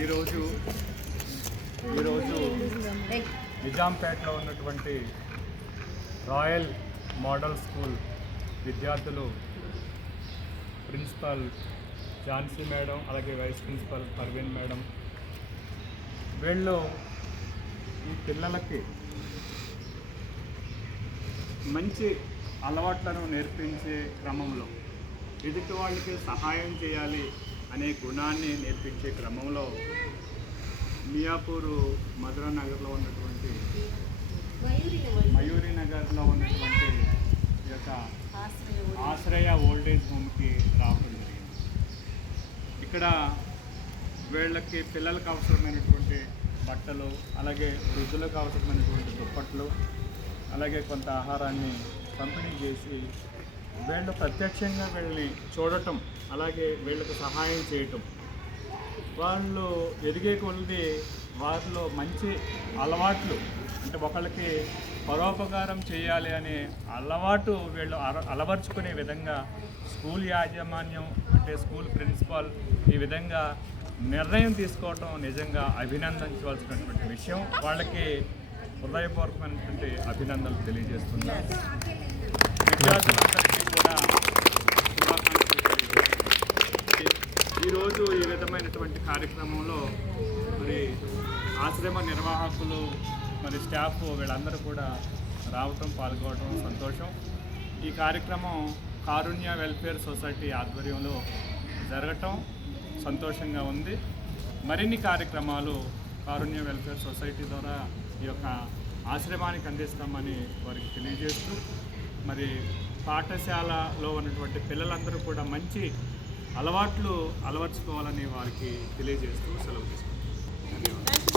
ఈరోజు నిజాంపేటలో ఉన్నటువంటి royal model school విద్యార్థులు ప్రిన్సిపల్ ఝాన్సీ మేడం, అలాగే వైస్ ప్రిన్సిపల్ పర్వీన్ మేడం, వీళ్ళు ఈ పిల్లలకి మంచి అలవాట్లను నేర్పించే క్రమంలో ఎదుటి వాళ్ళకి సహాయం చేయాలి అనే గుణాన్ని నేర్పించే క్రమంలో మియాపూర్ మధురా నగర్లో ఉన్నటువంటి మయూరి నగర్లో ఉన్నటువంటి ఈ యొక్క ఆశ్రయ ఓల్డేజ్ హోమ్కి రావడం జరిగింది. ఇక్కడ వీళ్ళకి పిల్లలకు అవసరమైనటువంటి బట్టలు, అలాగే వృద్ధులకు అవసరమైనటువంటి దుప్పట్లు, అలాగే కొంత ఆహారాన్ని పంపిణీ చేసి వీళ్ళు ప్రత్యక్షంగా వీళ్ళని చూడటం, అలాగే వీళ్ళకు సహాయం చేయటం, వాళ్ళు ఎదిగే కొలది వారిలో మంచి అలవాట్లు, అంటే ఒకళ్ళకి పరోపకారం చేయాలి అనే అలవాటు వీళ్ళు అలవర్చుకునే విధంగా స్కూల్ యాజమాన్యం, అంటే స్కూల్ ప్రిన్సిపాల్ ఈ విధంగా నిర్ణయం తీసుకోవటం నిజంగా అభినందించవలసినటువంటి విషయం. వాళ్ళకి హృదయపూర్వకమైనటువంటి అభినందనలు తెలియజేస్తున్నారు. విద్యార్థులందరికీ కూడా శుభాకాంక్షలు తెలియజేస్తున్నారు. ఈరోజు ఈ విధమైనటువంటి కార్యక్రమంలో మరి ఆశ్రమ నిర్వాహకులు, మరి స్టాఫ్ వీళ్ళందరూ కూడా రావటం, పాల్గొనడం సంతోషం. ఈ కార్యక్రమం కారుణ్య వెల్ఫేర్ సొసైటీ ఆధ్వర్యంలో జరగటం సంతోషంగా ఉంది. మరిన్ని కార్యక్రమాలు కారుణ్య వెల్ఫేర్ సొసైటీ ద్వారా ఈ యొక్క ఆశ్రమానికి అందిస్తామని వారికి తెలియజేస్తూ, మరి పాఠశాలలో ఉన్నటువంటి పిల్లలందరూ కూడా మంచి అలవాట్లు అలవర్చుకోవాలని వారికి తెలియజేస్తూ సెలవు తీసుకుంటాం. ధన్యవాదాలు.